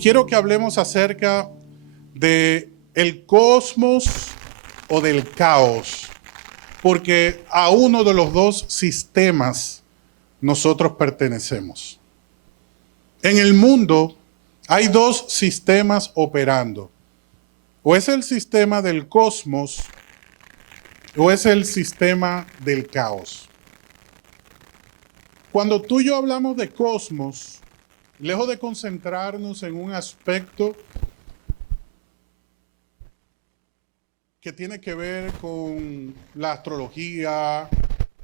quiero que hablemos acerca de el cosmos o del caos, porque a uno de los dos sistemas nosotros pertenecemos. En el mundo hay dos sistemas operando. O es el sistema del cosmos o es el sistema del caos. Cuando tú y yo hablamos de cosmos, lejos de concentrarnos en un aspecto que tiene que ver con la astrología,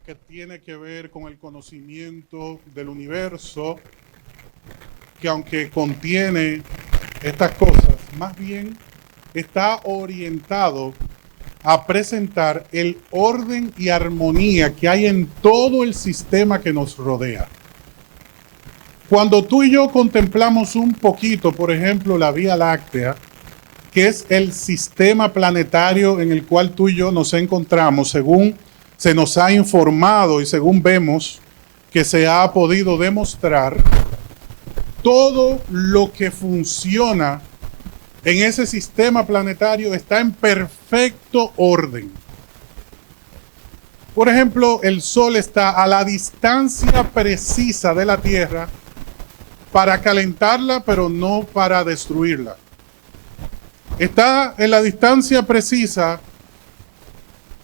que tiene que ver con el conocimiento del universo, que aunque contiene estas cosas, más bien está orientado a presentar el orden y armonía que hay en todo el sistema que nos rodea. Cuando tú y yo contemplamos un poquito, por ejemplo, la Vía Láctea, que es el sistema planetario en el cual tú y yo nos encontramos, según se nos ha informado y según vemos que se ha podido demostrar, todo lo que funciona en ese sistema planetario está en perfecto orden. Por ejemplo, el Sol está a la distancia precisa de la Tierra para calentarla, pero no para destruirla. Está en la distancia precisa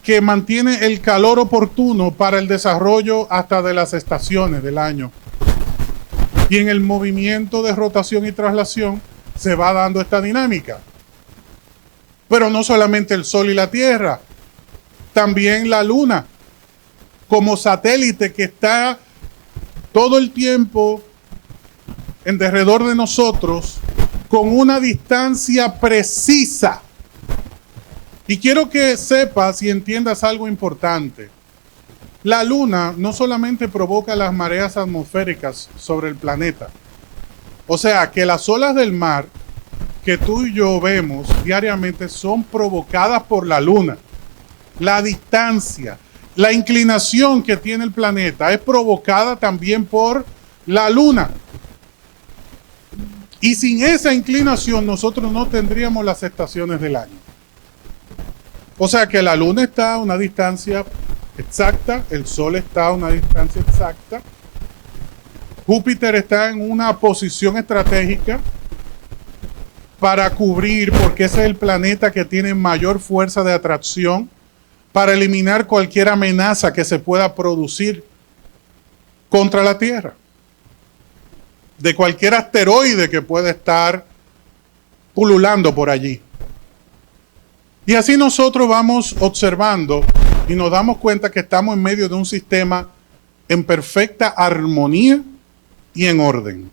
que mantiene el calor oportuno para el desarrollo hasta de las estaciones del año. Y en el movimiento de rotación y traslación se va dando esta dinámica. Pero no solamente el Sol y la Tierra, también la Luna, como satélite que está todo el tiempo en derredor de nosotros con una distancia precisa. Y quiero que sepas y entiendas algo importante. La Luna no solamente provoca las mareas atmosféricas sobre el planeta, o sea, que las olas del mar que tú y yo vemos diariamente son provocadas por la Luna. La distancia, la inclinación que tiene el planeta es provocada también por la Luna. Y sin esa inclinación nosotros no tendríamos las estaciones del año. O sea que la Luna está a una distancia exacta, el Sol está a una distancia exacta, Júpiter está en una posición estratégica para cubrir, porque ese es el planeta que tiene mayor fuerza de atracción, para eliminar cualquier amenaza que se pueda producir contra la Tierra, de cualquier asteroide que pueda estar pululando por allí. Y así nosotros vamos observando y nos damos cuenta que estamos en medio de un sistema en perfecta armonía y en orden.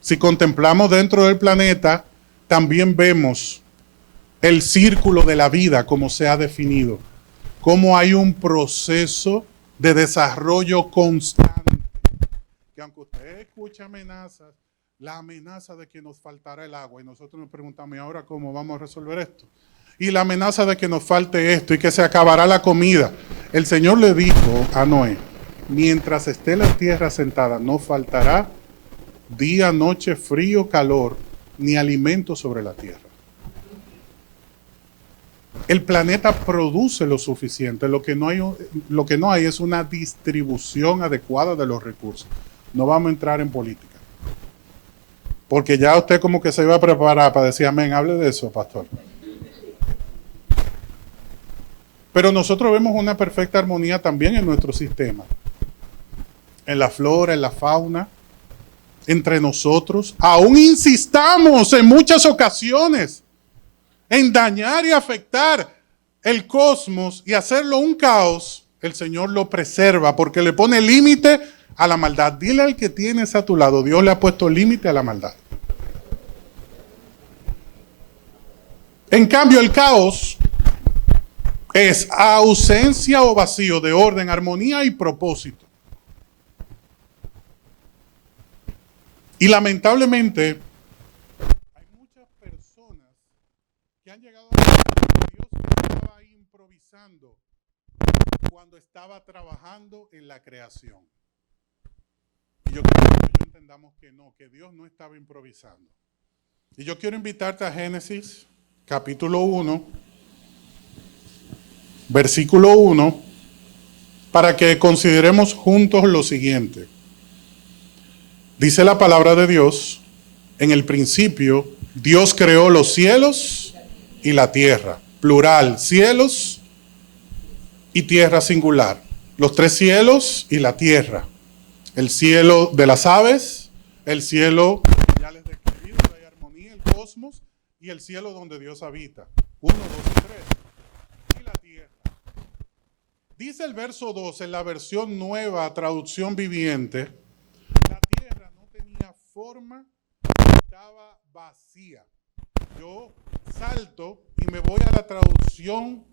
Si contemplamos dentro del planeta, también vemos el círculo de la vida como se ha definido, cómo hay un proceso de desarrollo constante, que aunque usted escucha amenazas, la amenaza de que nos faltará el agua, y nosotros nos preguntamos, ¿y ahora cómo vamos a resolver esto? Y la amenaza de que nos falte esto y que se acabará la comida. El Señor le dijo a Noé, mientras esté la tierra sentada, no faltará día, noche, frío, calor, ni alimento sobre la tierra. El planeta produce lo suficiente, lo que no hay es una distribución adecuada de los recursos. No vamos a entrar en política. Porque ya usted como que se iba a preparar para decir amén, hable de eso, pastor. Pero nosotros vemos una perfecta armonía también en nuestro sistema. En la flora, en la fauna, entre nosotros. Aún insistamos en muchas ocasiones en dañar y afectar el cosmos y hacerlo un caos. El Señor lo preserva porque le pone límite a la maldad. Dile al que tienes a tu lado, Dios le ha puesto límite a la maldad. En cambio, el caos es ausencia o vacío de orden, armonía y propósito. Y lamentablemente, hay muchas personas que han llegado a decir que Dios estaba improvisando cuando estaba trabajando en la creación. Y yo creo que entendamos que no, que Dios no estaba improvisando. Y yo quiero invitarte a Génesis, capítulo 1, versículo 1, para que consideremos juntos lo siguiente. Dice la palabra de Dios, en el principio, Dios creó los cielos y la tierra. Plural, cielos y tierra singular. Los tres cielos y la tierra. El cielo de las aves, el cielo que ya les describí, donde hay armonía, el cosmos, y el cielo donde Dios habita. 1, 2 y 3. Y la tierra. Dice el verso 2 en la versión nueva, traducción viviente, la tierra no tenía forma, estaba vacía. Yo salto y me voy a la traducción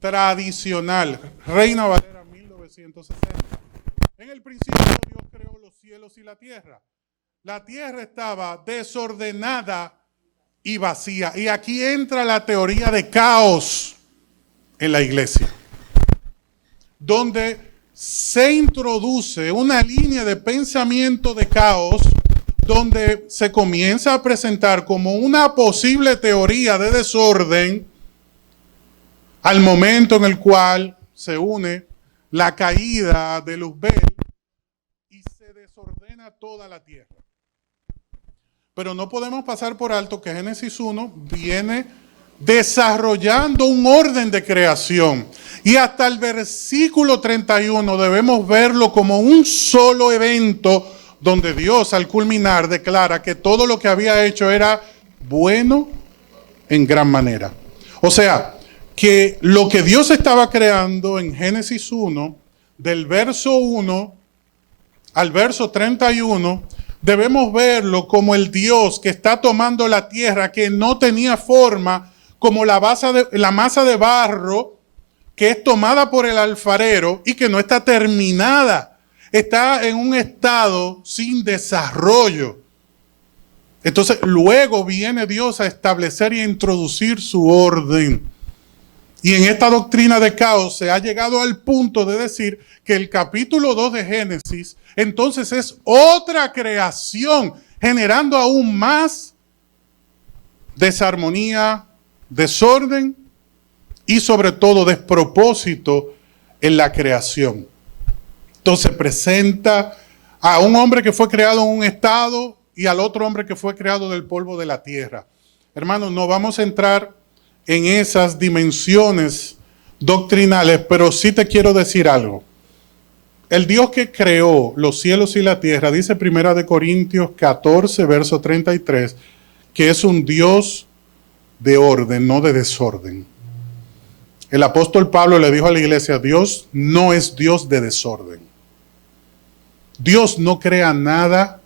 tradicional, Reina Valera 1960. En el principio Dios creó los cielos y la tierra. La tierra estaba desordenada y vacía. Y aquí entra la teoría de caos en la iglesia, donde se introduce una línea de pensamiento de caos, donde se comienza a presentar como una posible teoría de desorden al momento en el cual se une la caída de Luzbel y se desordena toda la tierra. Pero no podemos pasar por alto que Génesis 1 viene desarrollando un orden de creación. Y hasta el versículo 31 debemos verlo como un solo evento donde Dios al culminar declara que todo lo que había hecho era bueno en gran manera. O sea, que lo que Dios estaba creando en Génesis 1, del verso 1 al verso 31, debemos verlo como el Dios que está tomando la tierra que no tenía forma, como la masa de barro que es tomada por el alfarero y que no está terminada. Está en un estado sin desarrollo. Entonces, luego viene Dios a establecer y a introducir su orden. Y en esta doctrina de caos se ha llegado al punto de decir que el capítulo 2 de Génesis entonces es otra creación, generando aún más desarmonía, desorden y sobre todo despropósito en la creación. Entonces presenta a un hombre que fue creado en un estado y al otro hombre que fue creado del polvo de la tierra. Hermanos, no vamos a entrar en esas dimensiones doctrinales, pero sí te quiero decir algo. El Dios que creó los cielos y la tierra, dice 1 Corintios 14, verso 33, que es un Dios de orden, no de desorden. El apóstol Pablo le dijo a la iglesia, Dios no es Dios de desorden. Dios no crea nada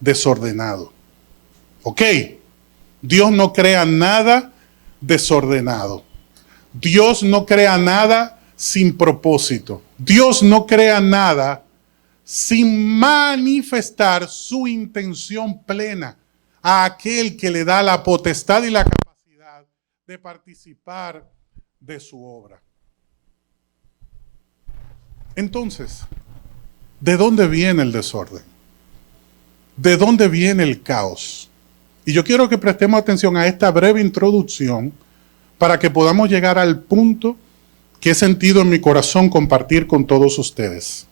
desordenado. ¿Ok? Dios no crea nada desordenado. Dios no crea nada sin propósito. Dios no crea nada sin manifestar su intención plena a aquel que le da la potestad y la capacidad de participar de su obra. Entonces, ¿de dónde viene el desorden? ¿De dónde viene el caos? Y yo quiero que prestemos atención a esta breve introducción para que podamos llegar al punto que he sentido en mi corazón compartir con todos ustedes.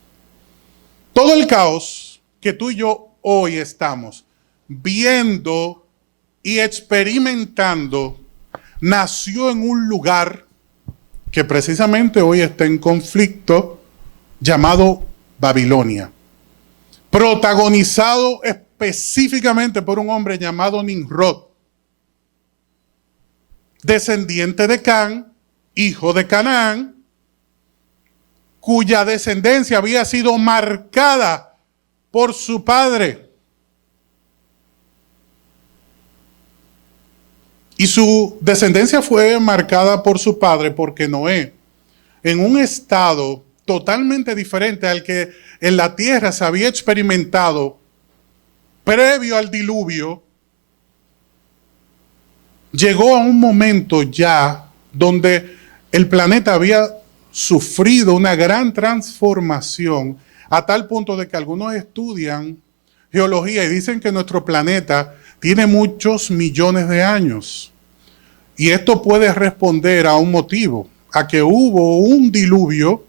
Todo el caos que tú y yo hoy estamos viendo y experimentando nació en un lugar que precisamente hoy está en conflicto, llamado Babilonia, protagonizado específicamente por un hombre llamado Nimrod, descendiente de Can, hijo de Canaán, cuya descendencia había sido marcada por su padre. Y su descendencia fue marcada por su padre porque Noé, en un estado totalmente diferente al que en la tierra se había experimentado previo al diluvio, llegó a un momento ya donde el planeta había sufrido una gran transformación a tal punto de que algunos estudian geología y dicen que nuestro planeta tiene muchos millones de años. Y esto puede responder a un motivo, a que hubo un diluvio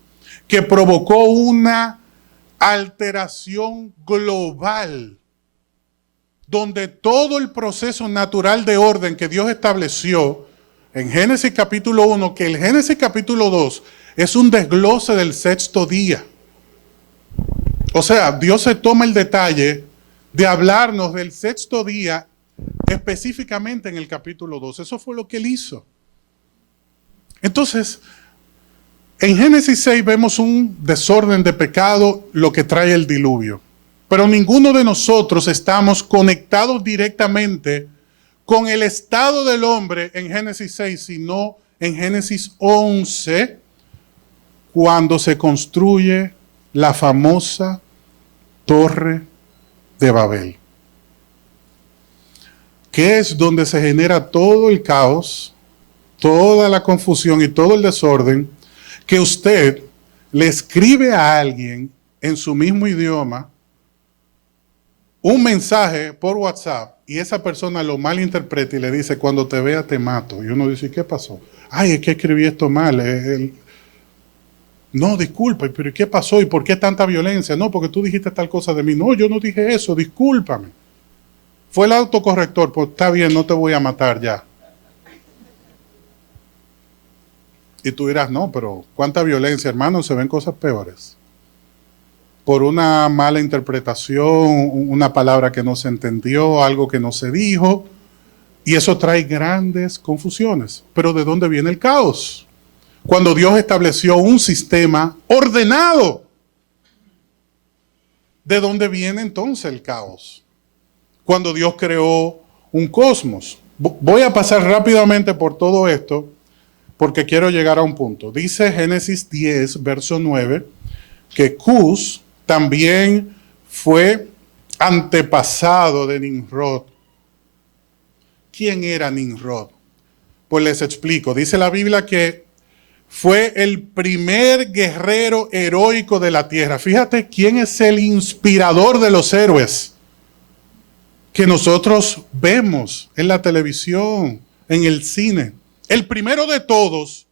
que provocó una alteración global, donde todo el proceso natural de orden que Dios estableció en Génesis capítulo 1, que el Génesis capítulo 2 es un desglose del sexto día. O sea, Dios se toma el detalle de hablarnos del sexto día específicamente en el capítulo 2. Eso fue lo que él hizo. Entonces, en Génesis 6 vemos un desorden de pecado, lo que trae el diluvio. Pero ninguno de nosotros estamos conectados directamente con el estado del hombre en Génesis 6, sino en Génesis 11, cuando se construye la famosa Torre de Babel, que es donde se genera todo el caos, toda la confusión y todo el desorden, que usted le escribe a alguien en su mismo idioma un mensaje por WhatsApp y esa persona lo malinterpreta y le dice, cuando te vea te mato. Y uno dice, ¿qué pasó? Ay, es que escribí esto mal. No, disculpa, pero ¿qué pasó? ¿Y por qué tanta violencia? No, porque tú dijiste tal cosa de mí. No, yo no dije eso, discúlpame. Fue el autocorrector, pues está bien, no te voy a matar ya. Y tú dirás, no, pero ¿cuánta violencia, hermano? Se ven cosas peores. Por una mala interpretación, una palabra que no se entendió, algo que no se dijo, y eso trae grandes confusiones. Pero ¿de dónde viene el caos? Cuando Dios estableció un sistema ordenado, ¿de dónde viene entonces el caos? Cuando Dios creó un cosmos. Voy a pasar rápidamente por todo esto, porque quiero llegar a un punto. Dice Génesis 10, verso 9, que Cus también fue antepasado de Nimrod. ¿Quién era Nimrod? Pues les explico. Dice la Biblia que fue el primer guerrero heroico de la tierra. Fíjate quién es el inspirador de los héroes que nosotros vemos en la televisión, en el cine. El primero de todos,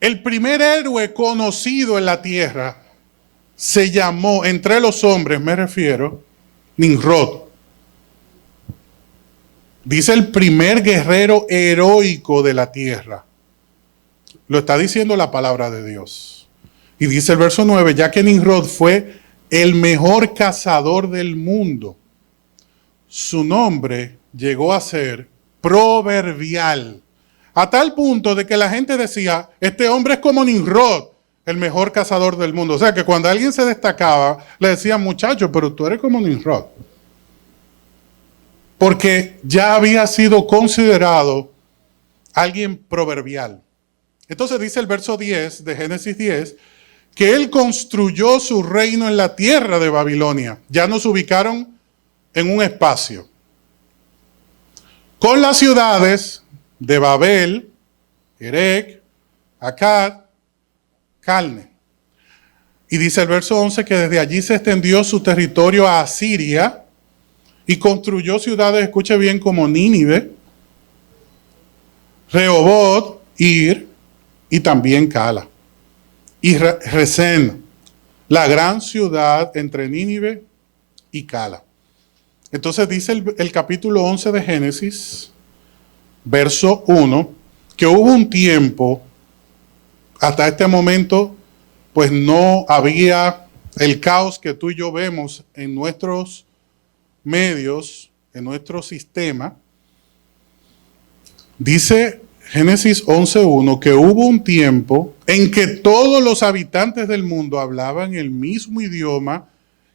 el primer héroe conocido en la tierra, se llamó, entre los hombres me refiero, Nimrod. Dice el primer guerrero heroico de la tierra. Lo está diciendo la palabra de Dios. Y dice el verso 9, ya que Nimrod fue el mejor cazador del mundo, su nombre llegó a ser proverbial. A tal punto de que la gente decía, este hombre es como Nimrod, el mejor cazador del mundo. O sea, que cuando alguien se destacaba, le decían, muchacho, pero tú eres como Nimrod. Porque ya había sido considerado alguien proverbial. Entonces dice el verso 10 de Génesis 10, que él construyó su reino en la tierra de Babilonia. Ya nos ubicaron en un espacio. Con las ciudades de Babel, Erec, Akkad, Calne. Y dice el verso 11 que desde allí se extendió su territorio a Asiria y construyó ciudades, escuche bien, como Nínive, Rehobot, Ir y también Cala. Y Resén, la gran ciudad entre Nínive y Cala. Entonces dice el capítulo 11 de Génesis, verso 1, que hubo un tiempo, hasta este momento, pues no había el caos que tú y yo vemos en nuestros medios, en nuestro sistema. Dice Génesis 11:1 que hubo un tiempo en que todos los habitantes del mundo hablaban el mismo idioma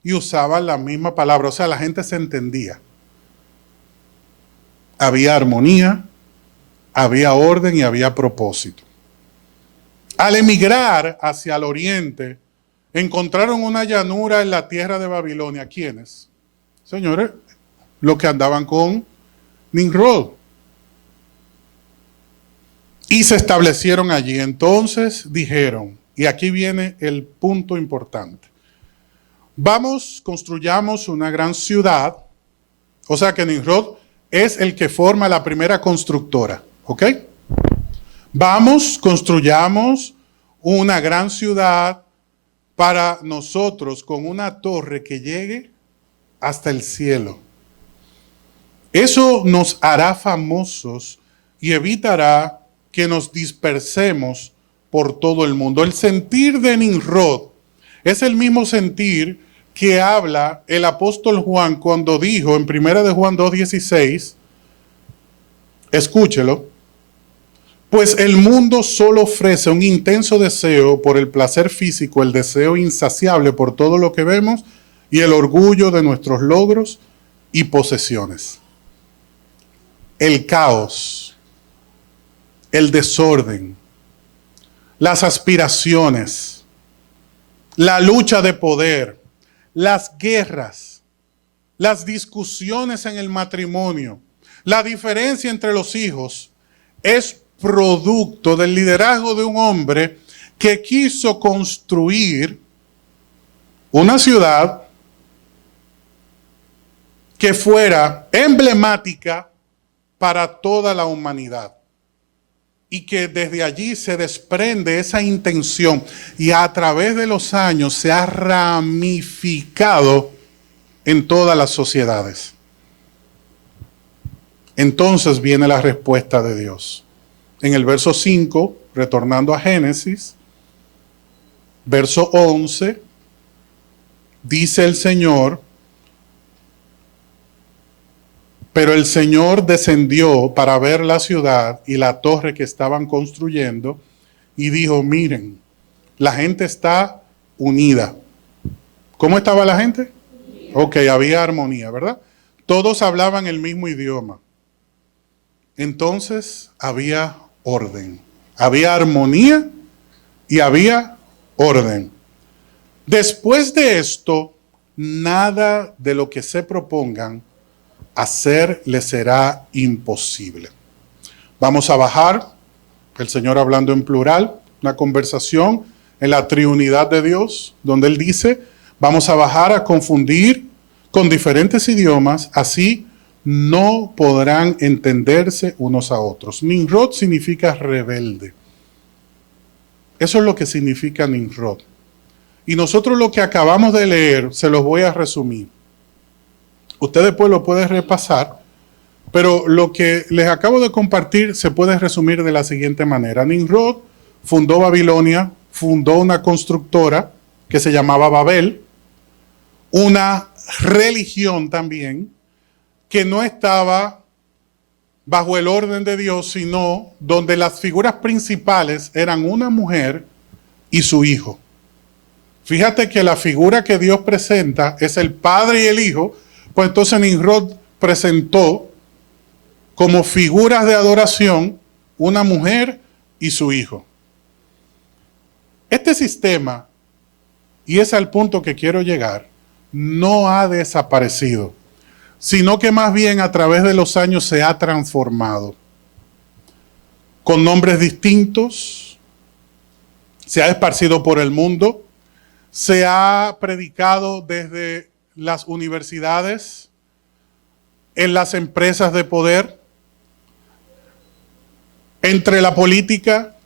y usaban la misma palabra. O sea, la gente se entendía. Había armonía, había orden y había propósito. Al emigrar hacia el oriente, encontraron una llanura en la tierra de Babilonia. ¿Quiénes? Señores, los que andaban con Nimrod. Y se establecieron allí. Entonces dijeron, y aquí viene el punto importante. Vamos, construyamos una gran ciudad. O sea que Nimrod es el que forma la primera constructora, ¿ok? Vamos, construyamos una gran ciudad para nosotros con una torre que llegue hasta el cielo. Eso nos hará famosos y evitará que nos dispersemos por todo el mundo. El sentir de Nimrod es el mismo sentir que habla el apóstol Juan cuando dijo en 1 de Juan 2:16, escúchelo, pues el mundo solo ofrece un intenso deseo por el placer físico, el deseo insaciable por todo lo que vemos y el orgullo de nuestros logros y posesiones. El caos, el desorden, las aspiraciones, la lucha de poder, las guerras, las discusiones en el matrimonio, la diferencia entre los hijos es producto del liderazgo de un hombre que quiso construir una ciudad que fuera emblemática para toda la humanidad y que desde allí se desprende esa intención y a través de los años se ha ramificado en todas las sociedades. Entonces viene la respuesta de Dios. En el verso 5, retornando a Génesis, verso 11, dice el Señor, pero el Señor descendió para ver la ciudad y la torre que estaban construyendo y dijo, miren, la gente está unida. ¿Cómo estaba la gente? Ok, había armonía, ¿verdad? Todos hablaban el mismo idioma. Entonces había orden, había armonía y había orden. Después de esto, nada de lo que se propongan hacer les será imposible. Vamos a bajar, el Señor hablando en plural, una conversación en la triunidad de Dios, donde Él dice, vamos a bajar a confundir con diferentes idiomas, así no podrán entenderse unos a otros. Nimrod significa rebelde. Eso es lo que significa Nimrod. Y nosotros lo que acabamos de leer, se los voy a resumir. Usted después lo puede repasar, pero lo que les acabo de compartir se puede resumir de la siguiente manera. Nimrod fundó Babilonia, fundó una constructora que se llamaba Babel, una religión también, que no estaba bajo el orden de Dios, sino donde las figuras principales eran una mujer y su hijo. Fíjate que la figura que Dios presenta es el Padre y el Hijo, pues entonces Nimrod presentó como figuras de adoración una mujer y su hijo. Este sistema, y es al punto que quiero llegar, no ha desaparecido, sino que más bien a través de los años se ha transformado. Con nombres distintos, se ha esparcido por el mundo, se ha predicado desde las universidades, en las empresas de poder, entre la política,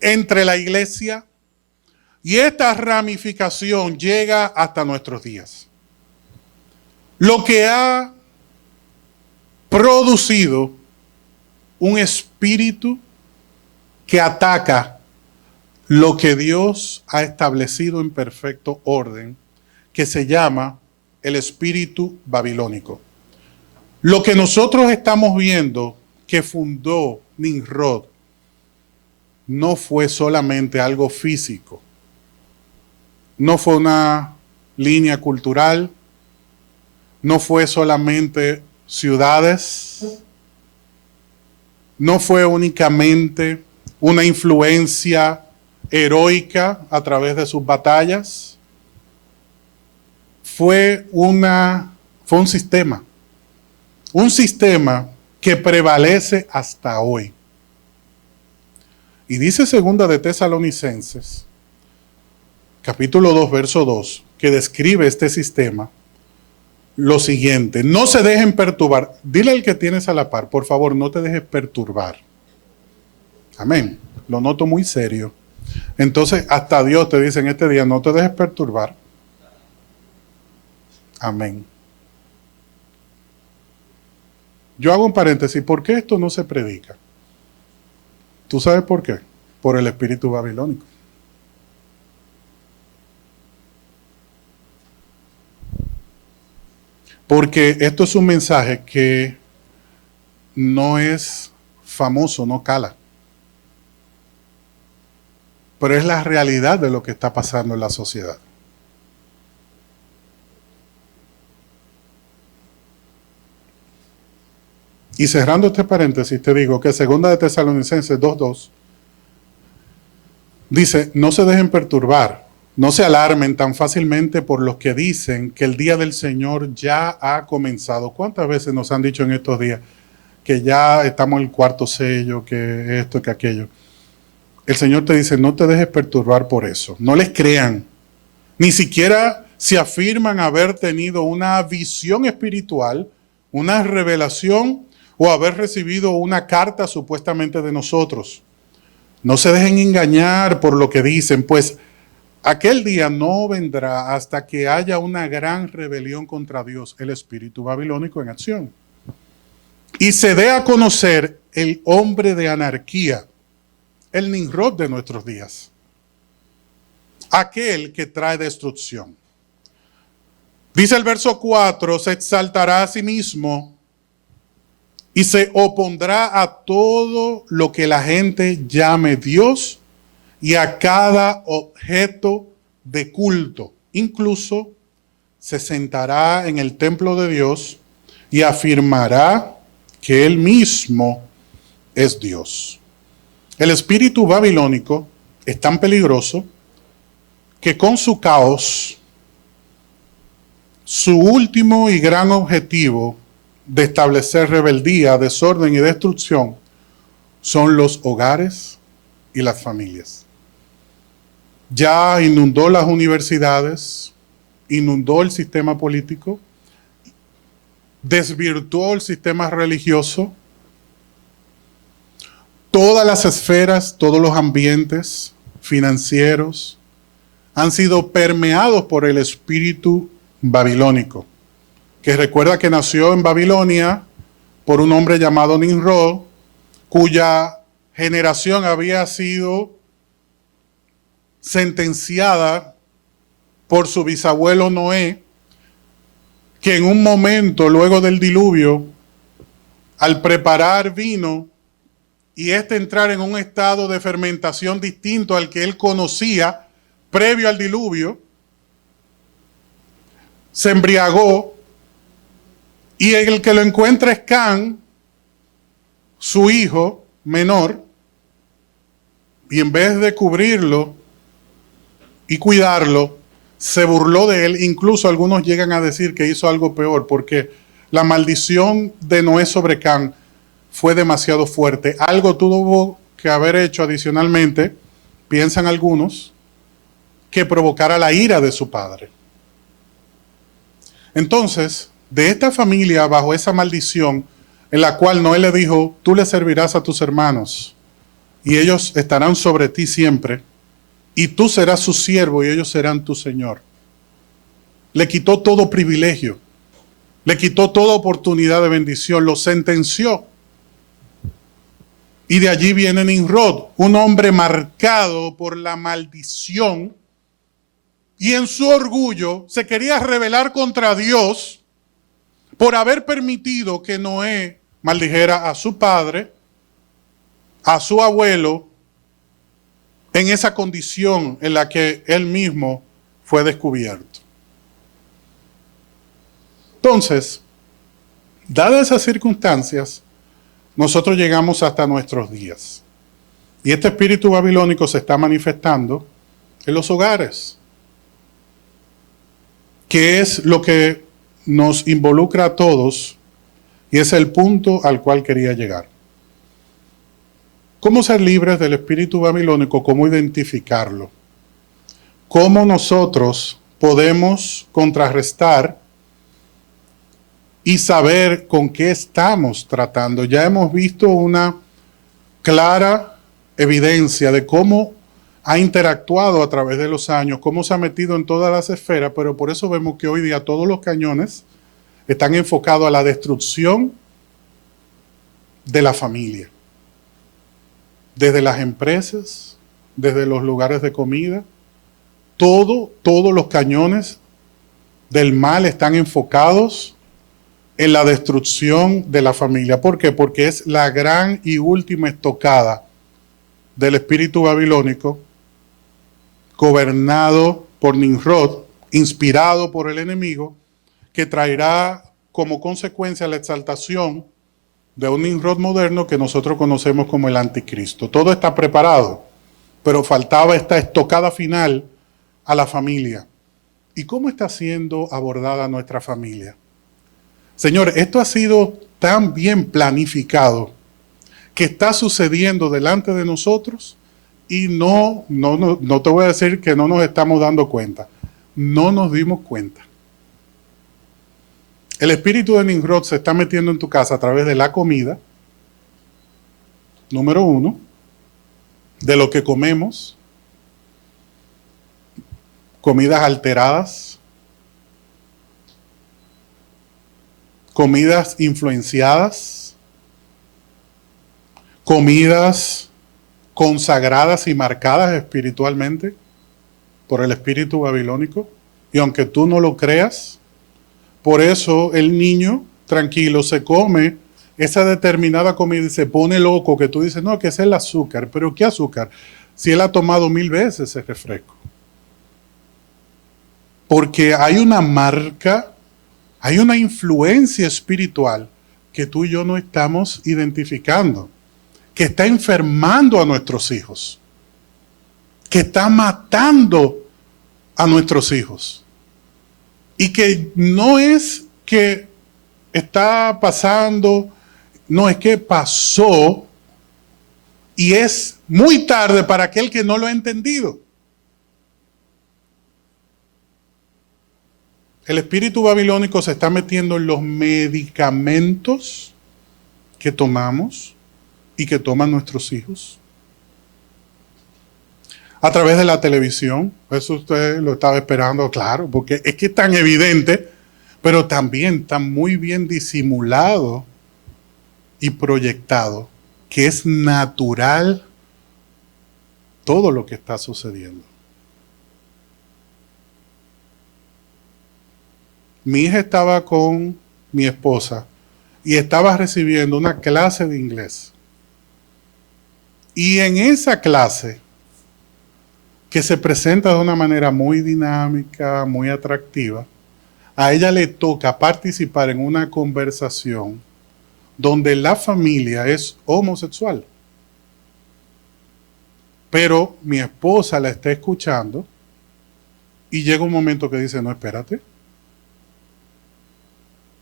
entre la iglesia, y esta ramificación llega hasta nuestros días. Lo que ha producido un espíritu que ataca lo que Dios ha establecido en perfecto orden, que se llama el espíritu babilónico. Lo que nosotros estamos viendo que fundó Nimrod no fue solamente algo físico, no fue una línea cultural, no fue solamente ciudades, no fue únicamente una influencia heroica a través de sus batallas, fue un sistema que prevalece hasta hoy. Y dice segunda de Tesalonicenses, capítulo 2, verso 2, que describe este sistema, lo siguiente, no se dejen perturbar. Dile al que tienes a la par, por favor, no te dejes perturbar. Amén. Lo noto muy serio. Entonces, hasta Dios te dice en este día, no te dejes perturbar. Amén. Yo hago un paréntesis, ¿por qué esto no se predica? ¿Tú sabes por qué? Por el espíritu babilónico. Porque esto es un mensaje que no es famoso, no cala. Pero es la realidad de lo que está pasando en la sociedad. Y cerrando este paréntesis, te digo que 2 de Tesalonicenses 2:2 dice, no se dejen perturbar, no se alarmen tan fácilmente por los que dicen que el día del Señor ya ha comenzado. ¿Cuántas veces nos han dicho en estos días que ya estamos en el cuarto sello, que esto, que aquello? El Señor te dice, no te dejes perturbar por eso, no les crean, ni siquiera si afirman haber tenido una visión espiritual, una revelación o haber recibido una carta supuestamente de nosotros. No se dejen engañar por lo que dicen, pues aquel día no vendrá hasta que haya una gran rebelión contra Dios, el espíritu babilónico en acción. Y se dé a conocer el hombre de anarquía, el Nimrod de nuestros días, aquel que trae destrucción. Dice el verso 4, se exaltará a sí mismo y se opondrá a todo lo que la gente llame Dios y a cada objeto de culto. Incluso se sentará en el templo de Dios y afirmará que él mismo es Dios. El espíritu babilónico es tan peligroso que con su caos, su último y gran objetivo de establecer rebeldía, desorden y destrucción son los hogares y las familias. Ya inundó las universidades, inundó el sistema político, desvirtuó el sistema religioso, todas las esferas, todos los ambientes financieros han sido permeados por el espíritu babilónico, que recuerda que nació en Babilonia por un hombre llamado Nimrod, cuya generación había sido sentenciada por su bisabuelo Noé, que en un momento luego del diluvio, al preparar vino y entrar en un estado de fermentación distinto al que él conocía previo al diluvio, se embriagó y el que lo encuentra es Can, su hijo menor, y en vez de cubrirlo y cuidarlo, se burló de él. Incluso algunos llegan a decir que hizo algo peor, porque la maldición de Noé sobre Can fue demasiado fuerte. Algo tuvo que haber hecho adicionalmente, piensan algunos, que provocara la ira de su padre. Entonces, de esta familia, bajo esa maldición, en la cual Noé le dijo, tú le servirás a tus hermanos, y ellos estarán sobre ti siempre, y tú serás su siervo, y ellos serán tu señor. Le quitó todo privilegio, le quitó toda oportunidad de bendición, lo sentenció. Y de allí viene Nimrod, un hombre marcado por la maldición, y en su orgullo se quería rebelar contra Dios por haber permitido que Noé maldijera a su padre, a su abuelo, en esa condición en la que él mismo fue descubierto. Entonces, dadas esas circunstancias, nosotros llegamos hasta nuestros días. Y este espíritu babilónico se está manifestando en los hogares, que es lo que nos involucra a todos y es el punto al cual quería llegar. ¿Cómo ser libres del espíritu babilónico? ¿Cómo identificarlo? ¿Cómo nosotros podemos contrarrestar y saber con qué estamos tratando. Ya hemos visto una clara evidencia de cómo ha interactuado a través de los años, cómo se ha metido en todas las esferas, pero por eso vemos que hoy día todos los cañones están enfocados a la destrucción de la familia. Desde las empresas, desde los lugares de comida, todos los cañones del mal están enfocados en la destrucción de la familia. ¿Por qué? Porque es la gran y última estocada del espíritu babilónico, gobernado por Nimrod, inspirado por el enemigo, que traerá como consecuencia la exaltación de un Nimrod moderno que nosotros conocemos como el anticristo. Todo está preparado, pero faltaba esta estocada final a la familia. ¿Y cómo está siendo abordada nuestra familia? Señor, esto ha sido tan bien planificado que está sucediendo delante de nosotros y no te voy a decir que no nos estamos dando cuenta. No nos dimos cuenta. El espíritu de Nimrod se está metiendo en tu casa a través de la comida, número 1, de lo que comemos, comidas alteradas, comidas influenciadas, comidas consagradas y marcadas espiritualmente por el espíritu babilónico. Y aunque tú no lo creas, por eso el niño tranquilo se come esa determinada comida y se pone loco, que tú dices, no, que es el azúcar. ¿Pero qué azúcar? Si él ha tomado 1000 veces ese refresco. Porque hay una marca, hay una influencia espiritual que tú y yo no estamos identificando, que está enfermando a nuestros hijos, que está matando a nuestros hijos. Y que no es que está pasando, no, es que pasó y es muy tarde para aquel que no lo ha entendido. El espíritu babilónico se está metiendo en los medicamentos que tomamos y que toman nuestros hijos. A través de la televisión, eso usted lo estaba esperando, claro, porque es que es tan evidente, pero también está muy bien disimulado y proyectado, que es natural todo lo que está sucediendo. Mi hija estaba con mi esposa y estaba recibiendo una clase de inglés. Y en esa clase, que se presenta de una manera muy dinámica, muy atractiva, a ella le toca participar en una conversación donde la familia es homosexual. Pero mi esposa la está escuchando y llega un momento que dice, no, espérate.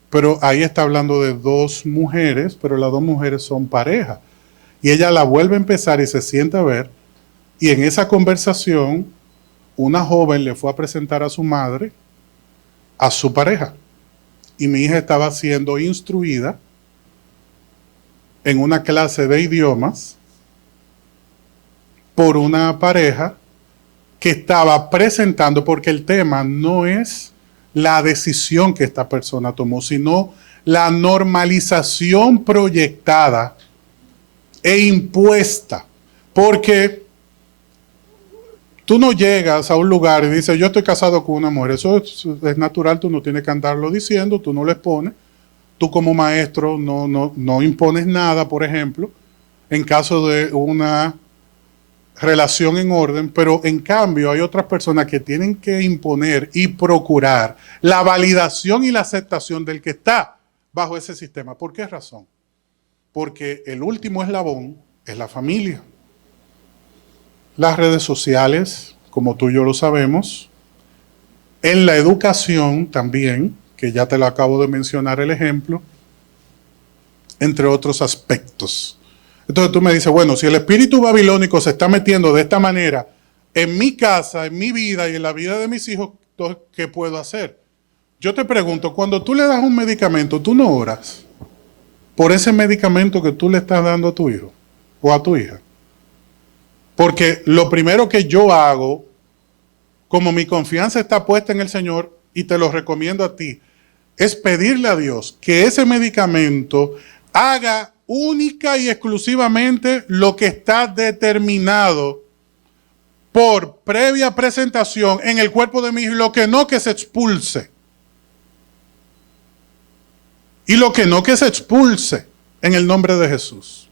Pero ahí está hablando de 2 mujeres, pero las 2 mujeres son pareja. Y ella la vuelve a empezar y se sienta a ver. Y en esa conversación, una joven le fue a presentar a su madre a su pareja. Y mi hija estaba siendo instruida en una clase de idiomas por una pareja que estaba presentando, porque el tema no es la decisión que esta persona tomó, sino la normalización proyectada e impuesta. Porque tú no llegas a un lugar y dices, yo estoy casado con una mujer. Eso es natural, tú no tienes que andarlo diciendo, tú no lo expones. Tú como maestro no impones nada, por ejemplo, en caso de una relación en orden, pero en cambio hay otras personas que tienen que imponer y procurar la validación y la aceptación del que está bajo ese sistema. ¿Por qué razón? Porque el último eslabón es la familia. Las redes sociales, como tú y yo lo sabemos, en la educación también, que ya te lo acabo de mencionar el ejemplo, entre otros aspectos. Entonces tú me dices, bueno, si el espíritu babilónico se está metiendo de esta manera en mi casa, en mi vida y en la vida de mis hijos, entonces, ¿qué puedo hacer? Yo te pregunto, cuando tú le das un medicamento, tú no oras por ese medicamento que tú le estás dando a tu hijo o a tu hija. Porque lo primero que yo hago, como mi confianza está puesta en el Señor, y te lo recomiendo a ti, es pedirle a Dios que ese medicamento haga única y exclusivamente lo que está determinado por previa presentación en el cuerpo de mi hijo, y lo que no, que se expulse. Y lo que no, que se expulse en el nombre de Jesús.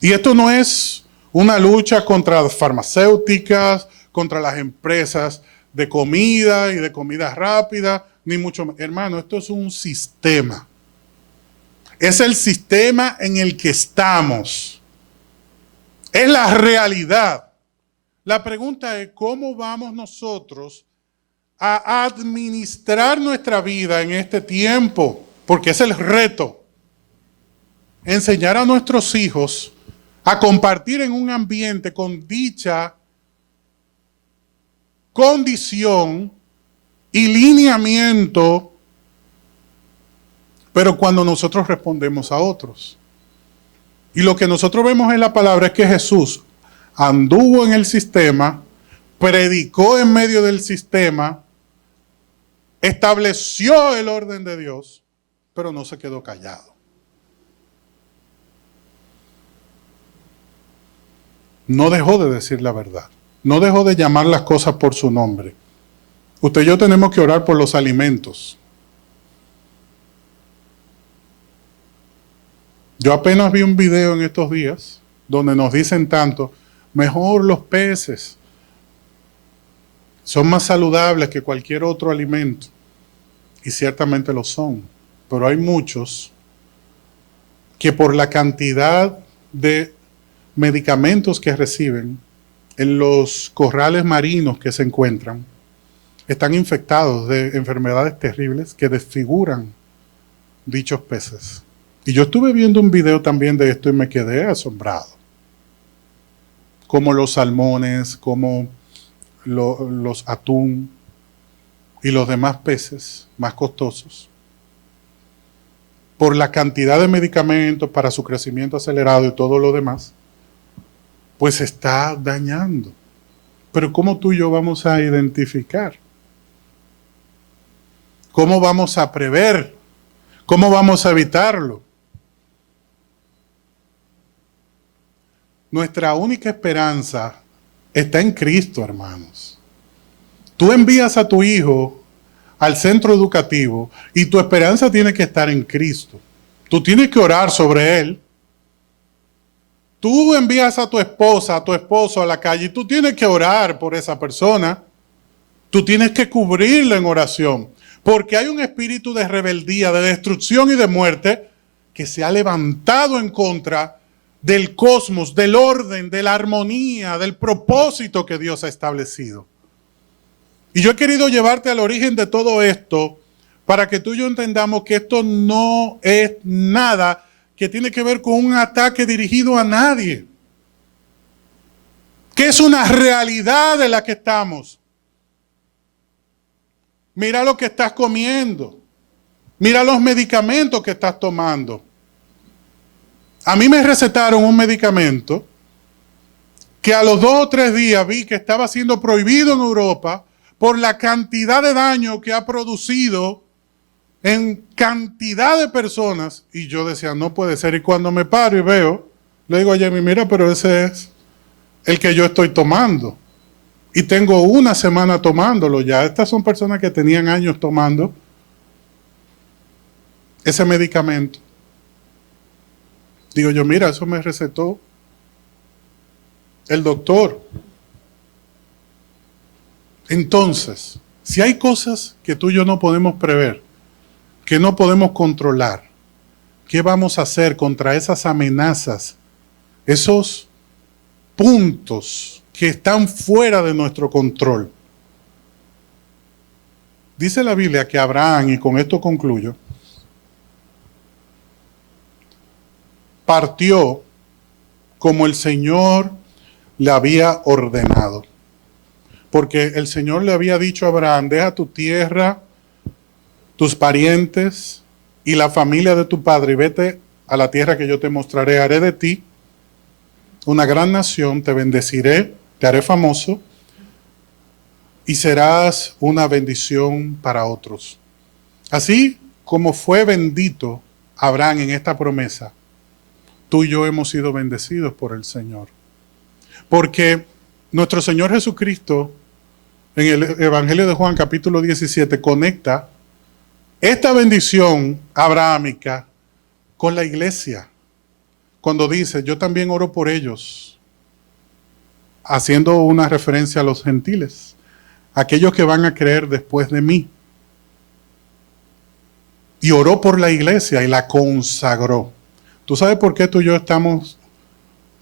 Y esto no es una lucha contra las farmacéuticas, contra las empresas de comida y de comida rápida, ni mucho más. Hermano, esto es un sistema. Es el sistema en el que estamos. Es la realidad. La pregunta es, ¿cómo vamos nosotros a administrar nuestra vida en este tiempo? Porque es el reto. Enseñar a nuestros hijos a compartir en un ambiente con dicha condición y lineamiento, pero cuando nosotros respondemos a otros. Y lo que nosotros vemos en la palabra es que Jesús anduvo en el sistema, predicó en medio del sistema, estableció el orden de Dios, pero no se quedó callado. No dejó de decir la verdad. No dejó de llamar las cosas por su nombre. Usted y yo tenemos que orar por los alimentos. Yo apenas vi un video en estos días donde nos dicen tanto, mejor los peces. Son más saludables que cualquier otro alimento. Y ciertamente lo son. Pero hay muchos que por la cantidad de medicamentos que reciben en los corrales marinos que se encuentran, están infectados de enfermedades terribles que desfiguran dichos peces. Y yo estuve viendo un video también de esto y me quedé asombrado. Como los salmones, como los atún y los demás peces más costosos, por la cantidad de medicamentos para su crecimiento acelerado y todo lo demás, pues se está dañando. Pero ¿cómo tú y yo vamos a identificar? ¿Cómo vamos a prever? ¿Cómo vamos a evitarlo? Nuestra única esperanza está en Cristo, hermanos. Tú envías a tu hijo al centro educativo y tu esperanza tiene que estar en Cristo. Tú tienes que orar sobre él. Tú envías a tu esposa, a tu esposo a la calle y tú tienes que orar por esa persona. Tú tienes que cubrirla en oración. Porque hay un espíritu de rebeldía, de destrucción y de muerte que se ha levantado en contra del cosmos, del orden, de la armonía, del propósito que Dios ha establecido. Y yo he querido llevarte al origen de todo esto para que tú y yo entendamos que esto no es nada que tiene que ver con un ataque dirigido a nadie. Que es una realidad de la que estamos. Mira lo que estás comiendo. Mira los medicamentos que estás tomando. A mí me recetaron un medicamento que a los 2 o 3 días vi que estaba siendo prohibido en Europa por la cantidad de daño que ha producido en cantidad de personas. Y yo decía, no puede ser. Y cuando me paro y veo, le digo a Jamie, mira, pero ese es el que yo estoy tomando. Y tengo 1 semana tomándolo ya. Estas son personas que tenían años tomando ese medicamento. Digo yo, mira, eso me recetó el doctor. Entonces, si hay cosas que tú y yo no podemos prever, que no podemos controlar, ¿qué vamos a hacer contra esas amenazas, esos puntos que están fuera de nuestro control? Dice la Biblia que Abraham, y con esto concluyo, partió como el Señor le había ordenado. Porque el Señor le había dicho a Abraham, deja tu tierra, tus parientes y la familia de tu padre y vete a la tierra que yo te mostraré. Haré de ti una gran nación, te bendeciré, te haré famoso y serás una bendición para otros. Así como fue bendito Abraham en esta promesa, tú y yo hemos sido bendecidos por el Señor. Porque nuestro Señor Jesucristo, en el Evangelio de Juan capítulo 17, conecta esta bendición abrahámica con la iglesia. Cuando dice, yo también oro por ellos, haciendo una referencia a los gentiles, aquellos que van a creer después de mí. Y oró por la iglesia y la consagró. ¿Tú sabes por qué tú y yo estamos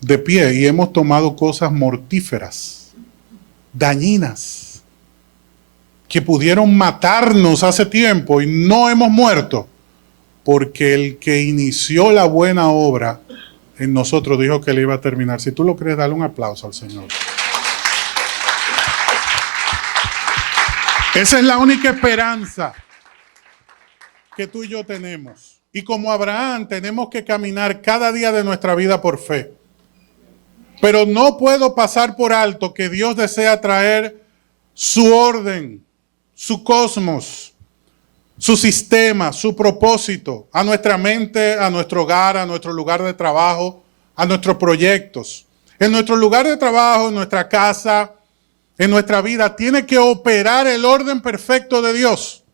de pie y hemos tomado cosas mortíferas, dañinas, que pudieron matarnos hace tiempo y no hemos muerto? Porque el que inició la buena obra en nosotros dijo que le iba a terminar. Si tú lo crees, dale un aplauso al Señor. Esa es la única esperanza que tú y yo tenemos. Y como Abraham tenemos que caminar cada día de nuestra vida por fe. Pero no puedo pasar por alto que Dios desea traer su orden, su cosmos, su sistema, su propósito a nuestra mente, a nuestro hogar, a nuestro lugar de trabajo, a nuestros proyectos. En nuestro lugar de trabajo, en nuestra casa, en nuestra vida, tiene que operar el orden perfecto de Dios.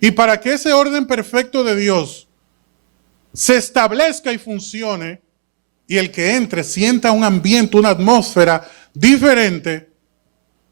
Y para que ese orden perfecto de Dios se establezca y funcione, y el que entre sienta un ambiente, una atmósfera diferente,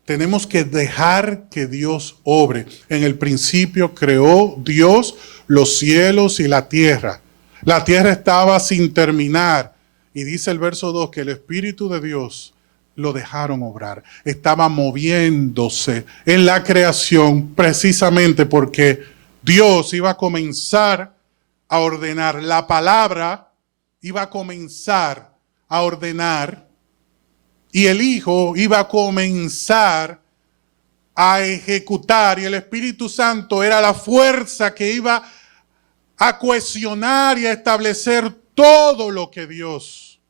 tenemos que dejar que Dios obre. En el principio creó Dios los cielos y la tierra. La tierra estaba sin terminar. Y dice el verso 2 que el Espíritu de Dios lo dejaron obrar. Estaba moviéndose en la creación precisamente porque Dios iba a comenzar a ordenar. La palabra iba a comenzar a ordenar y el Hijo iba a comenzar a ejecutar y el Espíritu Santo era la fuerza que iba a cohesionar y a establecer todo lo que Dios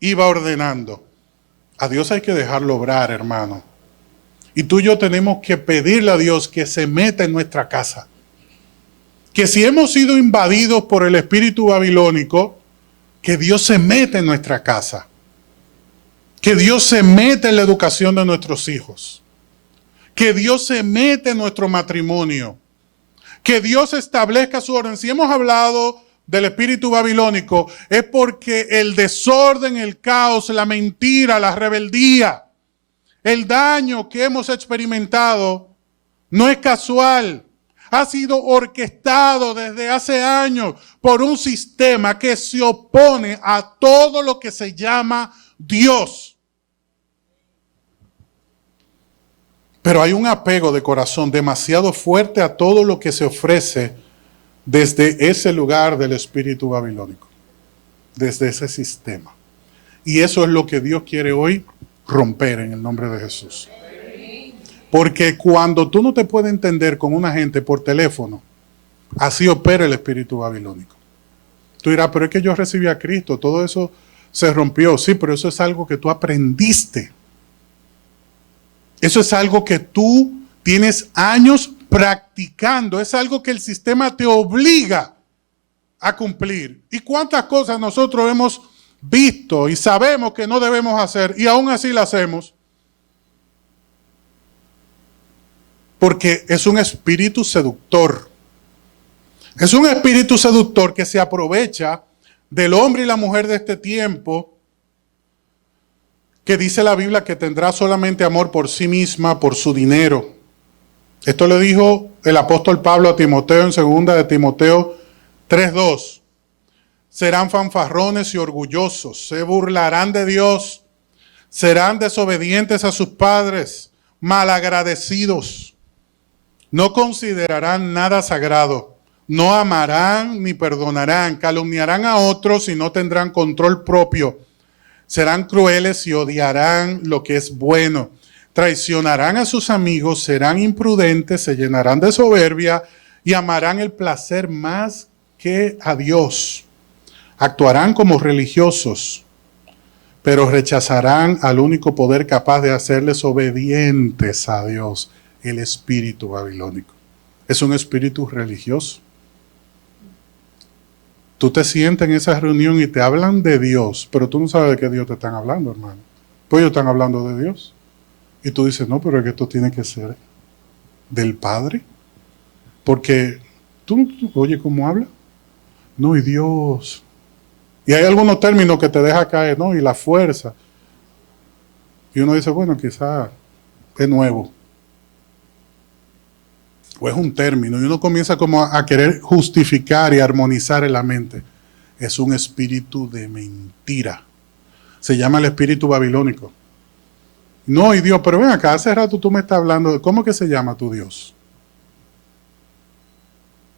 iba ordenando. A Dios hay que dejarlo obrar, hermano. Y tú y yo tenemos que pedirle a Dios que se meta en nuestra casa. Que si hemos sido invadidos por el espíritu babilónico, que Dios se meta en nuestra casa. Que Dios se meta en la educación de nuestros hijos. Que Dios se meta en nuestro matrimonio. Que Dios establezca su orden. Si hemos hablado del espíritu babilónico, es porque el desorden, el caos, la mentira, la rebeldía, el daño que hemos experimentado no es casual. Ha sido orquestado desde hace años por un sistema que se opone a todo lo que se llama Dios. Pero hay un apego de corazón demasiado fuerte a todo lo que se ofrece desde ese lugar del espíritu babilónico, desde ese sistema. Y eso es lo que Dios quiere hoy romper en el nombre de Jesús. Porque cuando tú no te puedes entender con una gente por teléfono, así opera el espíritu babilónico. Tú dirás, pero es que yo recibí a Cristo, todo eso se rompió. Sí, pero eso es algo que tú aprendiste. Eso es algo que tú tienes años practicando. Es algo que el sistema te obliga a cumplir. ¿Y cuántas cosas nosotros hemos visto y sabemos que no debemos hacer y aún así las hacemos? Porque es un espíritu seductor. Es un espíritu seductor que se aprovecha del hombre y la mujer de este tiempo, que dice la Biblia que tendrá solamente amor por sí misma, por su dinero. Esto le dijo el apóstol Pablo a Timoteo en 2 de Timoteo 3:2. Serán fanfarrones y orgullosos, se burlarán de Dios, serán desobedientes a sus padres, malagradecidos. No considerarán nada sagrado, no amarán ni perdonarán, calumniarán a otros y no tendrán control propio. Serán crueles y odiarán lo que es bueno. Traicionarán a sus amigos, serán imprudentes, se llenarán de soberbia y amarán el placer más que a Dios. Actuarán como religiosos, pero rechazarán al único poder capaz de hacerles obedientes a Dios, el espíritu babilónico. Es un espíritu religioso. Tú te sientas en esa reunión y te hablan de Dios, pero tú no sabes de qué Dios te están hablando, hermano. Pues ellos están hablando de Dios. Y tú dices, no, pero es que esto tiene que ser del Padre. Porque tú oye cómo habla. No, y Dios. Y hay algunos términos que te deja caer, ¿no? Y la fuerza. Y uno dice, bueno, quizá es nuevo. O es un término. Y uno comienza como a querer justificar y armonizar en la mente. Es un espíritu de mentira. Se llama el espíritu babilónico. No, y Dios, pero ven acá, hace rato tú me estás hablando de cómo que se llama tu Dios.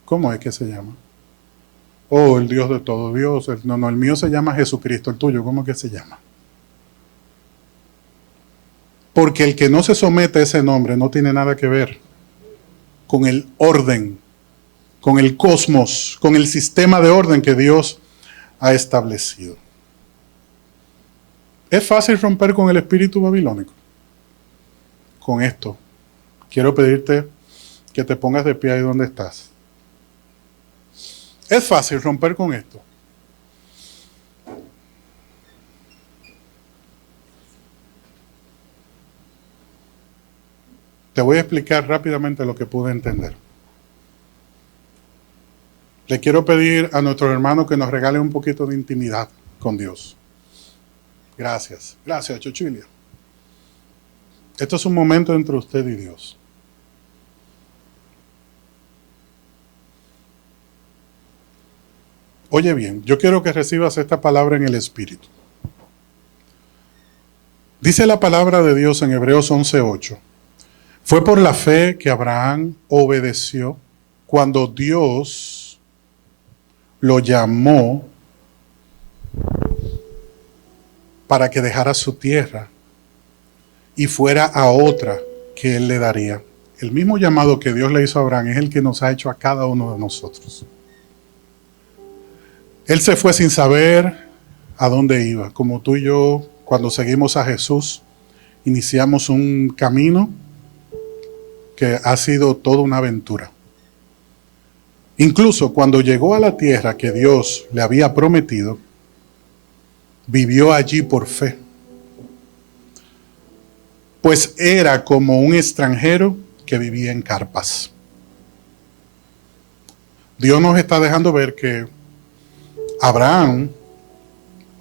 ¿Cómo es que se llama? Oh, el Dios de todo Dios. No, el mío se llama Jesucristo, el tuyo, ¿cómo que se llama? Porque el que no se somete a ese nombre no tiene nada que ver con el orden, con el cosmos, con el sistema de orden que Dios ha establecido. Es fácil romper con el espíritu babilónico. Con esto, quiero pedirte que te pongas de pie ahí donde estás. Es fácil romper con esto. Te voy a explicar rápidamente lo que pude entender. Le quiero pedir a nuestros hermanos que nos regalen un poquito de intimidad con Dios. Gracias. Gracias, Chochilia. Esto es un momento entre usted y Dios. Oye bien, yo quiero que recibas esta palabra en el Espíritu. Dice la palabra de Dios en Hebreos 11:8. Fue por la fe que Abraham obedeció cuando Dios lo llamó para que dejara su tierra y fuera a otra que él le daría. El mismo llamado que Dios le hizo a Abraham es el que nos ha hecho a cada uno de nosotros. Él se fue sin saber a dónde iba. Como tú y yo, cuando seguimos a Jesús, iniciamos un camino que ha sido toda una aventura. Incluso cuando llegó a la tierra que Dios le había prometido, vivió allí por fe. Pues era como un extranjero que vivía en carpas. Dios nos está dejando ver que Abraham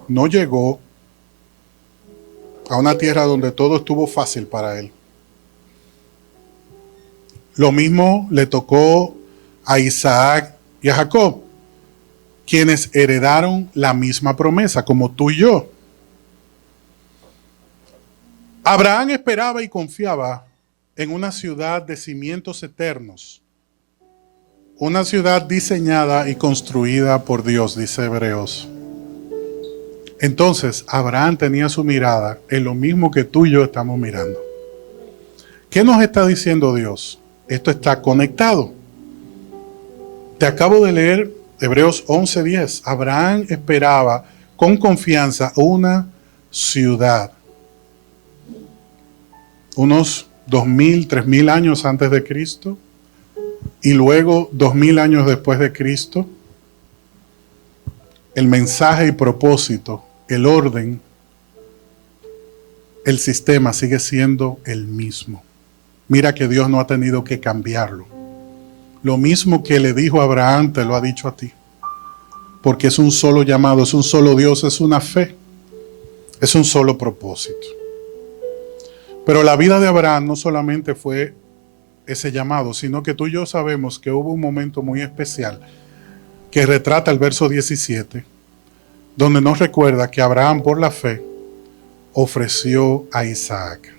no llegó a una tierra donde todo estuvo fácil para él. Lo mismo le tocó a Isaac y a Jacob, quienes heredaron la misma promesa, como tú y yo. Abraham esperaba y confiaba en una ciudad de cimientos eternos, una ciudad diseñada y construida por Dios, dice Hebreos. Entonces, Abraham tenía su mirada en lo mismo que tú y yo estamos mirando. ¿Qué nos está diciendo Dios? Esto está conectado. Te acabo de leer Hebreos 11:10. Abraham esperaba con confianza una ciudad. Unos 2000, 3000 años antes de Cristo y luego 2000 años después de Cristo. El mensaje y propósito, el orden, el sistema sigue siendo el mismo. Mira que Dios no ha tenido que cambiarlo. Lo mismo que le dijo a Abraham, te lo ha dicho a ti. Porque es un solo llamado, es un solo Dios, es una fe. Es un solo propósito. Pero la vida de Abraham no solamente fue ese llamado, sino que tú y yo sabemos que hubo un momento muy especial que retrata el verso 17, donde nos recuerda que Abraham por la fe ofreció a Isaac.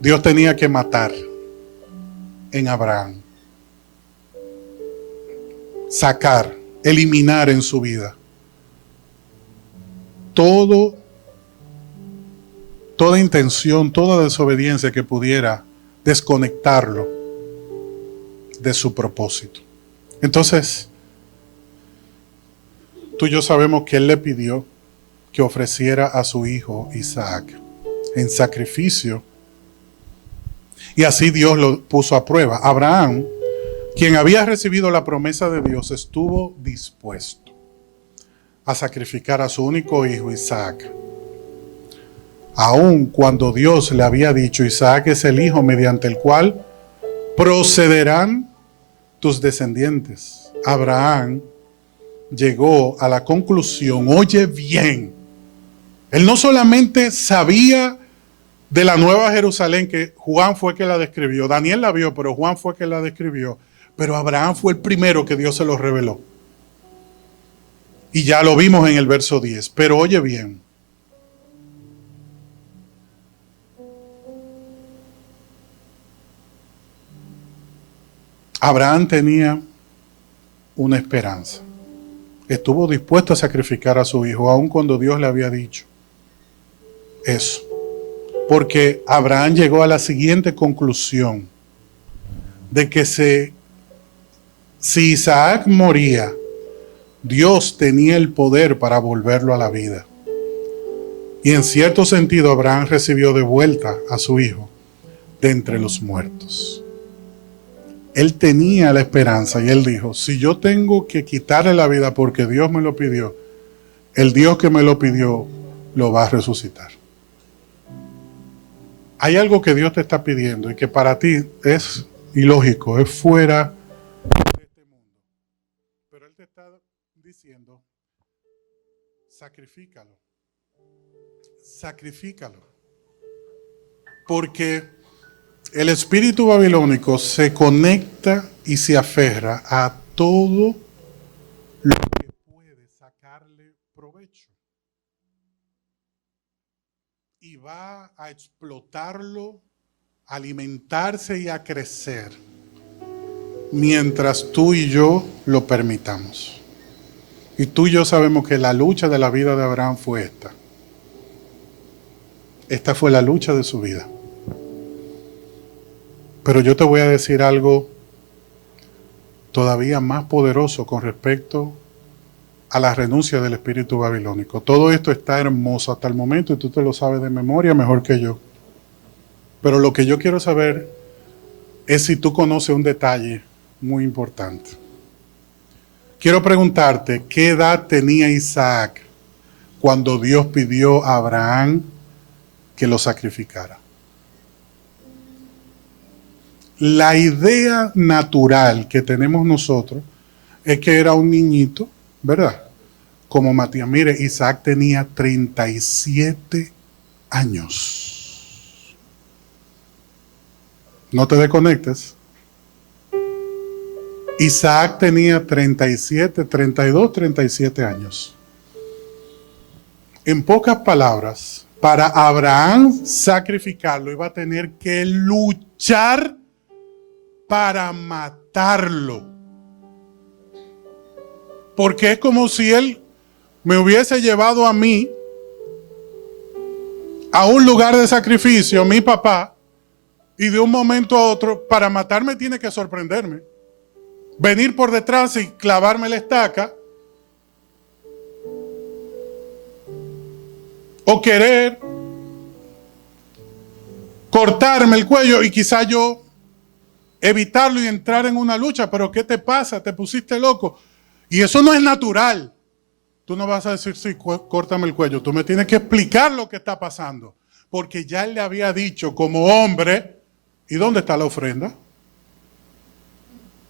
Dios tenía que matar en Abraham, sacar, eliminar en su vida todo toda intención, toda desobediencia que pudiera desconectarlo de su propósito. Entonces, tú y yo sabemos que él le pidió que ofreciera a su hijo Isaac en sacrificio, y así Dios lo puso a prueba. Abraham, quien había recibido la promesa de Dios, estuvo dispuesto a sacrificar a su único hijo Isaac, aun cuando Dios le había dicho: Isaac es el hijo mediante el cual procederán tus descendientes. Abraham llegó a la conclusión, oye bien, él no solamente sabía de la Nueva Jerusalén, que Juan fue que la describió, Daniel la vio, pero Juan fue que la describió, pero Abraham fue el primero que Dios se lo reveló. Y ya lo vimos en el verso 10, pero oye bien, Abraham tenía una esperanza. Estuvo dispuesto a sacrificar a su hijo, aun cuando Dios le había dicho eso. Porque Abraham llegó a la siguiente conclusión, de que si Isaac moría, Dios tenía el poder para volverlo a la vida. Y en cierto sentido, Abraham recibió de vuelta a su hijo de entre los muertos. Él tenía la esperanza y él dijo: si yo tengo que quitarle la vida porque Dios me lo pidió, el Dios que me lo pidió lo va a resucitar. Hay algo que Dios te está pidiendo y que para ti es ilógico, es fuera de este mundo. Pero Él te está diciendo: sacrifícalo. Sacrifícalo. Porque el espíritu babilónico se conecta y se aferra a todo lo que puede sacarle provecho. Y va a explotarlo, a alimentarse y a crecer mientras tú y yo lo permitamos. Y tú y yo sabemos que la lucha de la vida de Abraham fue esta. Esta fue la lucha de su vida. Pero yo te voy a decir algo todavía más poderoso con respecto a la renuncia del espíritu babilónico. Todo esto está hermoso hasta el momento y tú te lo sabes de memoria mejor que yo. Pero lo que yo quiero saber es si tú conoces un detalle muy importante. Quiero preguntarte, ¿qué edad tenía Isaac cuando Dios pidió a Abraham que lo sacrificara? La idea natural que tenemos nosotros es que era un niñito, ¿verdad? Como Matías. Mire, Isaac tenía 37 años. No te desconectes. Isaac tenía 37, 32, 37 años. En pocas palabras, para Abraham sacrificarlo iba a tener que luchar para matarlo. Porque es como si él me hubiese llevado a mí a un lugar de sacrificio, mi papá, y de un momento a otro, para matarme tiene que sorprenderme. Venir por detrás y clavarme la estaca, o querer cortarme el cuello y quizá yo evitarlo y entrar en una lucha. Pero ¿qué te pasa? Te pusiste loco. Y eso no es natural. Tú no vas a decir: sí, córtame el cuello. Tú me tienes que explicar lo que está pasando. Porque ya él le había dicho como hombre: ¿y dónde está la ofrenda?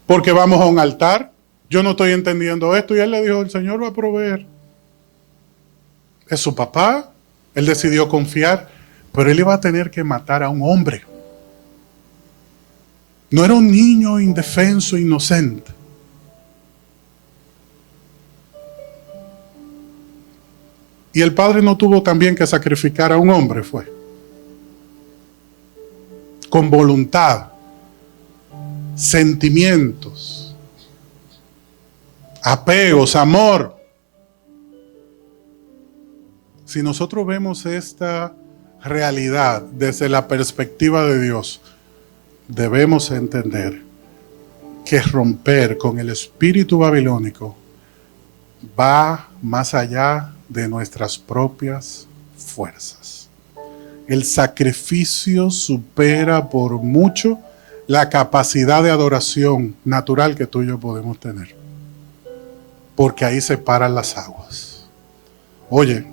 Porque vamos a un altar. Yo no estoy entendiendo esto. Y él le dijo: el Señor va a proveer. Es su papá. Él decidió confiar. Pero él iba a tener que matar a un hombre. No era un niño indefenso, inocente. Y el padre no tuvo también que sacrificar a un hombre, fue. Con voluntad, sentimientos, apegos, amor. Si nosotros vemos esta realidad desde la perspectiva de Dios, debemos entender que romper con el espíritu babilónico va más allá de nuestras propias fuerzas. El sacrificio supera por mucho la capacidad de adoración natural que tú y yo podemos tener, porque ahí se paran las aguas. Oye,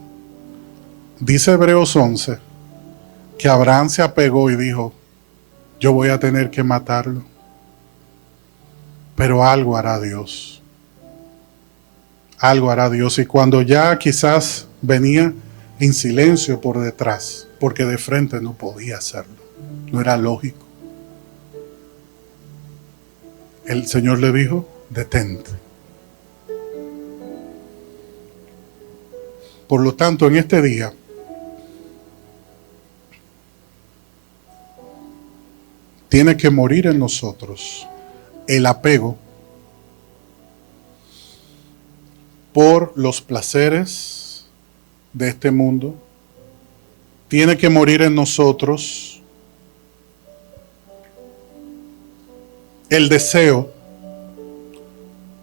dice Hebreos 11 que Abraham se apegó y dijo: yo voy a tener que matarlo, pero algo hará Dios. Algo hará Dios. Y cuando ya quizás venía en silencio por detrás, porque de frente no podía hacerlo, no era lógico, el Señor le dijo: detente. Por lo tanto, en este día, tiene que morir en nosotros el apego por los placeres de este mundo. Tiene que morir en nosotros el deseo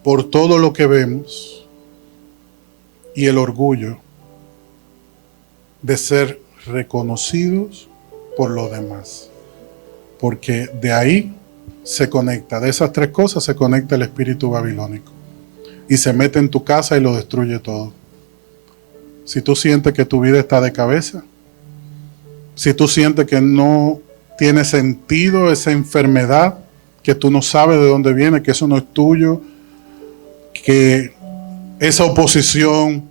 por todo lo que vemos y el orgullo de ser reconocidos por los demás. Porque de ahí se conecta, de esas tres cosas se conecta el espíritu babilónico. Y se mete en tu casa y lo destruye todo. Si tú sientes que tu vida está de cabeza, si tú sientes que no tiene sentido esa enfermedad, que tú no sabes de dónde viene, que eso no es tuyo, que esa oposición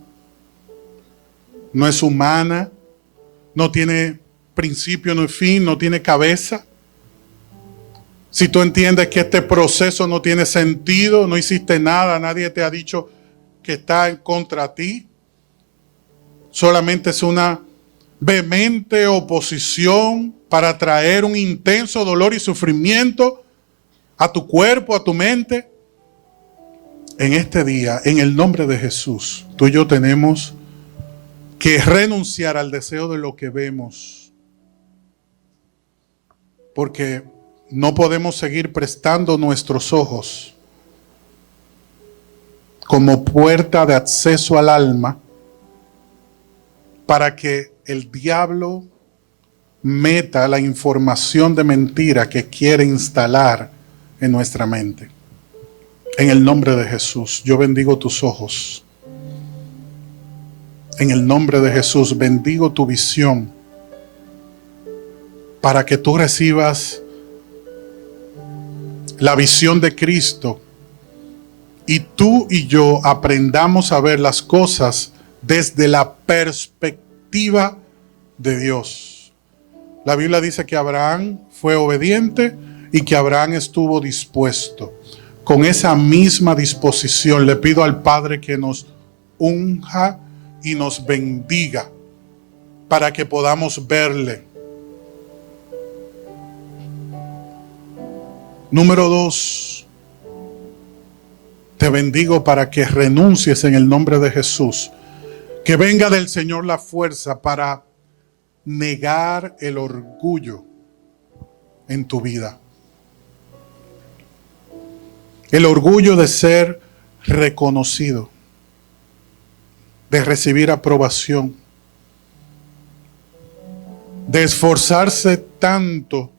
no es humana, no tiene principio, no es fin, no tiene cabeza. Si tú entiendes que este proceso no tiene sentido, no hiciste nada, nadie te ha dicho que está en contra de ti, solamente es una vehemente oposición para traer un intenso dolor y sufrimiento a tu cuerpo, a tu mente. En este día, en el nombre de Jesús, tú y yo tenemos que renunciar al deseo de lo que vemos, porque no podemos seguir prestando nuestros ojos como puerta de acceso al alma para que el diablo meta la información de mentira que quiere instalar en nuestra mente. En el nombre de Jesús, yo bendigo tus ojos. En el nombre de Jesús, bendigo tu visión para que tú recibas la visión de Cristo y tú y yo aprendamos a ver las cosas desde la perspectiva de Dios. La Biblia dice que Abraham fue obediente y que Abraham estuvo dispuesto. Con esa misma disposición le pido al Padre que nos unja y nos bendiga para que podamos verle. Número 2, te bendigo para que renuncies en el nombre de Jesús. Que venga del Señor la fuerza para negar el orgullo en tu vida. El orgullo de ser reconocido, de recibir aprobación, de esforzarse tanto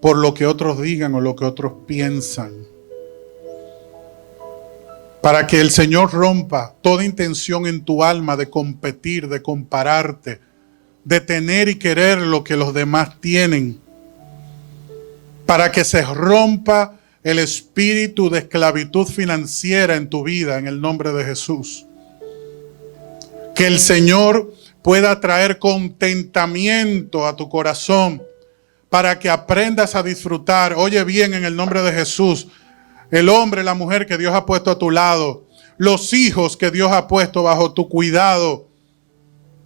por lo que otros digan o lo que otros piensan. Para que el Señor rompa toda intención en tu alma de competir, de compararte, de tener y querer lo que los demás tienen. Para que se rompa el espíritu de esclavitud financiera en tu vida, en el nombre de Jesús. Que el Señor pueda traer contentamiento a tu corazón para que aprendas a disfrutar. Oye bien, en el nombre de Jesús, el hombre, la mujer que Dios ha puesto a tu lado, los hijos que Dios ha puesto bajo tu cuidado,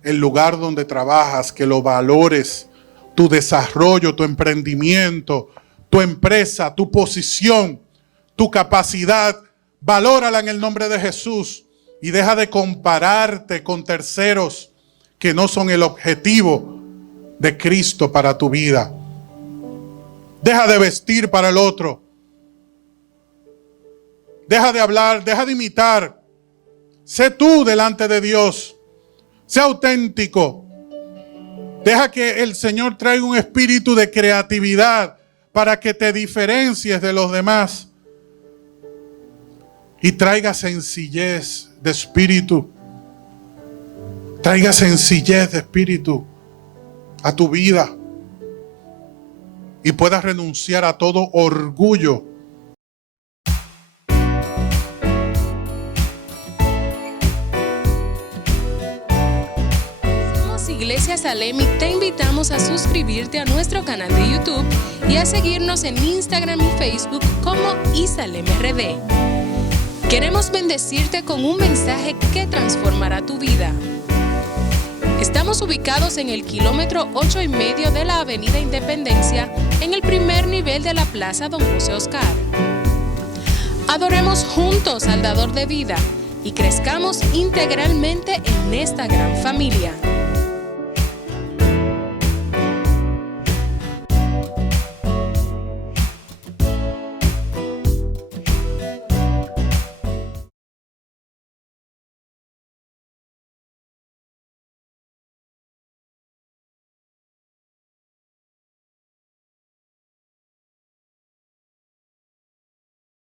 el lugar donde trabajas, que lo valores, tu desarrollo, tu emprendimiento, tu empresa, tu posición, tu capacidad, valórala en el nombre de Jesús y deja de compararte con terceros que no son el objetivo de Cristo para tu vida. Deja de vestir para el otro. Deja de hablar, deja de imitar. Sé tú delante de Dios. Sé auténtico. Deja que el Señor traiga un espíritu de creatividad para que te diferencies de los demás. Y traiga sencillez de espíritu. Traiga sencillez de espíritu a tu vida. Y puedas renunciar a todo orgullo. Somos Iglesia Salem y te invitamos a suscribirte a nuestro canal de YouTube y a seguirnos en Instagram y Facebook como ISalemRD. Queremos bendecirte con un mensaje que transformará tu vida. Estamos ubicados en el kilómetro 8,5 de la Avenida Independencia, en el primer nivel de la Plaza Don José Oscar. Adoremos juntos al Dador de vida y crezcamos integralmente en esta gran familia.